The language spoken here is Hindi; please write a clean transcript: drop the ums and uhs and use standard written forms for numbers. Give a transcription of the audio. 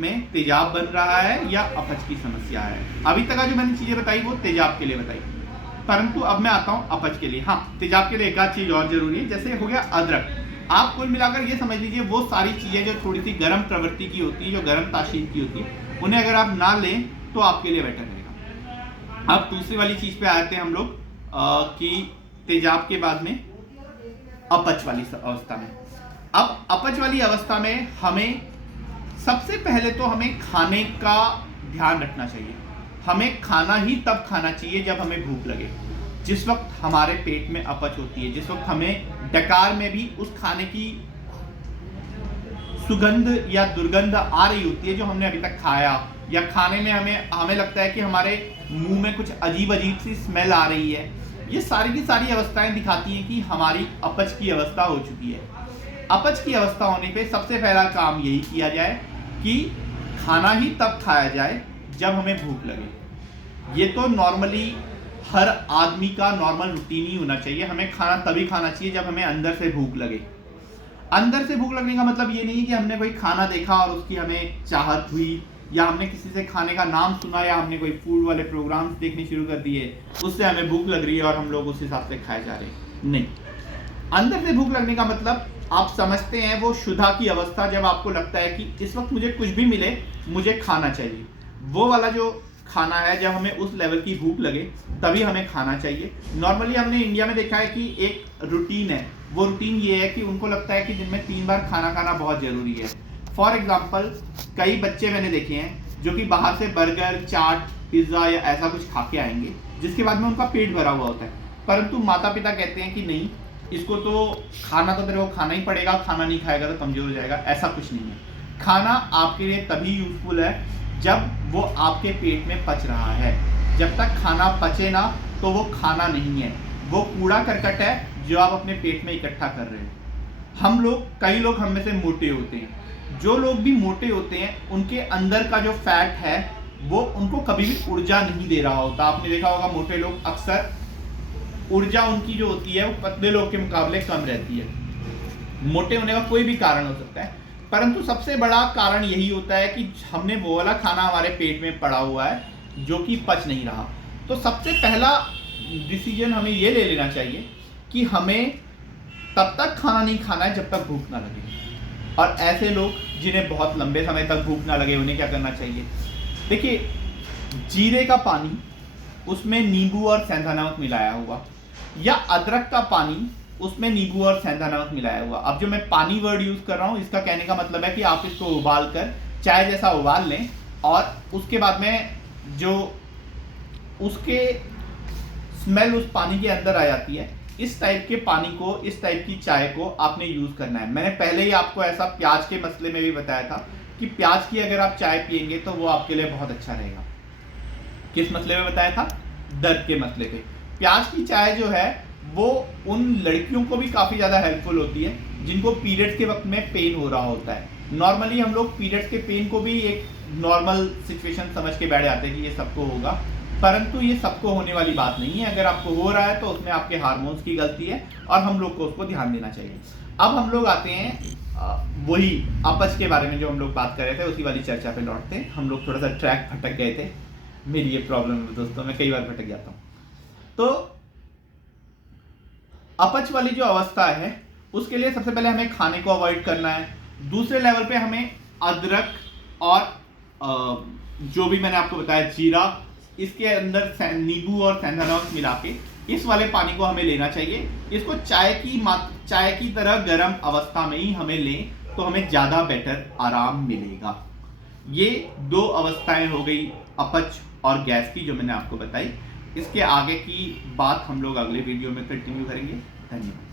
में तेजाब बन रहा है या अपच की समस्या है। अभी तक जो मैंने चीजें बताई वो तेजाब के लिए बताई, परंतु अब मैं आता हूं अपच के लिए। हाँ, तेजाब के लिए एक आध चीज और जरूरी है, जैसे हो गया अदरक। आप कुल मिलाकर ये समझ लीजिए वो सारी चीजें जो थोड़ी सी गर्म प्रवृत्ति की होती है, जो गर्म तासीर की होती है, उन्हें अगर आप ना लें तो आपके लिए बेटर रहेगा। अब दूसरी वाली चीज पे आते हैं हम लोग कि तेजाब के बाद में अपच वाली अवस्था में। अब अपच वाली अवस्था में हमें सबसे पहले तो हमें खाने का ध्यान रखना चाहिए। हमें खाना ही तब खाना चाहिए जब हमें भूख लगे। जिस वक्त हमारे पेट में अपच होती है, जिस वक्त हमें डकार में भी उस खाने की सुगंध या दुर्गंध आ रही होती है जो हमने अभी तक खाया, या खाने में हमें लगता है कि हमारे मुंह में कुछ अजीब अजीब सी स्मेल आ रही है, ये सारी की सारी अवस्थाएं दिखाती हैं कि हमारी अपच की अवस्था हो चुकी है। अपच की अवस्था होने पे सबसे पहला काम यही किया जाए कि खाना ही तब खाया जाए जब हमें भूख लगे। ये तो नॉर्मली हर आदमी का नॉर्मल रूटीन ही होना चाहिए। हमें खाना तभी खाना चाहिए जब हमें अंदर से भूख लगे। अंदर से भूख लगने का मतलब ये नहीं कि हमने कोई खाना देखा और उसकी हमें चाहत हुई, या हमने किसी से खाने का नाम सुना, या हमने कोई फूड वाले प्रोग्राम्स देखने शुरू कर दिए, उससे हमें भूख लग रही है और हम लोग उस हिसाब से खाए जा रहे हैं। नहीं, अंदर से भूख लगने का मतलब आप समझते हैं वो शुद्धा की अवस्था, जब आपको लगता है कि इस वक्त मुझे कुछ भी मिले मुझे खाना चाहिए। वो वाला जो खाना है, जब हमें उस लेवल की भूख लगे तभी हमें खाना चाहिए। नॉर्मली हमने इंडिया में देखा है कि एक रूटीन है, वो रूटीन ये है कि उनको लगता है कि दिन में 3 बार खाना खाना बहुत जरूरी है। फॉर एग्जाम्पल, कई बच्चे मैंने देखे हैं जो कि बाहर से बर्गर, चाट, पिज्ज़ा या ऐसा कुछ खा के आएंगे, जिसके बाद में उनका पेट भरा हुआ होता है, परंतु माता पिता कहते हैं कि नहीं, इसको तो खाना तो तेरे को खाना ही पड़ेगा, खाना नहीं खाएगा तो कमजोर हो जाएगा। ऐसा कुछ नहीं है। खाना आपके लिए तभी यूजफुल है जब वो आपके पेट में पच रहा है। जब तक खाना पचे ना तो वो खाना नहीं है, वो कूड़ा करकट है जो आप अपने पेट में इकट्ठा कर रहे हैं। कई लोग हम में से मोटे होते हैं। जो लोग भी मोटे होते हैं उनके अंदर का जो फैट है वो उनको कभी भी ऊर्जा नहीं दे रहा होता। आपने देखा होगा मोटे लोग अक्सर ऊर्जा उनकी जो होती है वो पतले लोग के मुकाबले कम रहती है। मोटे होने का कोई भी कारण हो सकता है, परंतु सबसे बड़ा कारण यही होता है कि हमने वो वाला खाना हमारे पेट में पड़ा हुआ है जो कि पच नहीं रहा। तो सबसे पहला डिसीजन हमें ये ले लेना चाहिए कि हमें तब तक खाना नहीं खाना है जब तक भूख ना लगे। और ऐसे लोग जिन्हें बहुत लंबे समय तक भूख ना लगे उन्हें क्या करना चाहिए? देखिए, जीरे का पानी, उसमें नींबू और सेंधा नमक मिलाया हुआ, या अदरक का पानी, उसमें नींबू और सेंधा नमक मिलाया हुआ। अब जो मैं पानी वर्ड यूज कर रहा हूँ, इसका कहने का मतलब है कि आप इसको उबाल कर चाय जैसा उबाल लें, और उसके बाद में जो उसके स्मेल उस पानी के अंदर आ जाती है, इस टाइप के पानी को, इस टाइप की चाय को आपने यूज करना है। मैंने पहले ही आपको ऐसा प्याज के मसले में भी बताया था कि प्याज की अगर आप चाय पियेंगे तो वो आपके लिए बहुत अच्छा रहेगा। किस मसले में बताया था? दर्द के मसले पे। प्याज की चाय जो है वो उन लड़कियों को भी काफ़ी ज़्यादा हेल्पफुल होती है जिनको पीरियड्स के वक्त में पेन हो रहा होता है। नॉर्मली हम लोग पीरियड्स के पेन को भी एक नॉर्मल सिचुएशन समझ के बैठ जाते हैं कि ये सबको होगा, परंतु ये सबको होने वाली बात नहीं है। अगर आपको हो रहा है तो उसमें आपके हार्मोन्स की गलती है और हम लोग को उसको ध्यान देना चाहिए। अब हम लोग आते हैं वही अपच के बारे में जो हम लोग बात कर रहे थे, उसी वाली चर्चा पे लौटते हैं। हम लोग थोड़ा सा ट्रैक भटक गए थे। मेरी ये प्रॉब्लम है दोस्तों, मैं कई बार भटक जाता हूँ। तो अपच वाली जो अवस्था है उसके लिए सबसे पहले हमें खाने को अवॉइड करना है। दूसरे लेवल पे हमें अदरक और जो भी मैंने आपको बताया जीरा, इसके अंदर नींबू और सेंधा नमक मिला के इस वाले पानी को हमें लेना चाहिए। इसको चाय की तरह गर्म अवस्था में ही हमें लें तो हमें ज़्यादा बेटर आराम मिलेगा। ये 2 अवस्थाएं हो गई अपच और गैस की जो मैंने आपको बताई। इसके आगे की बात हम लोग अगले वीडियो में कंटिन्यू करेंगे। धन्यवाद।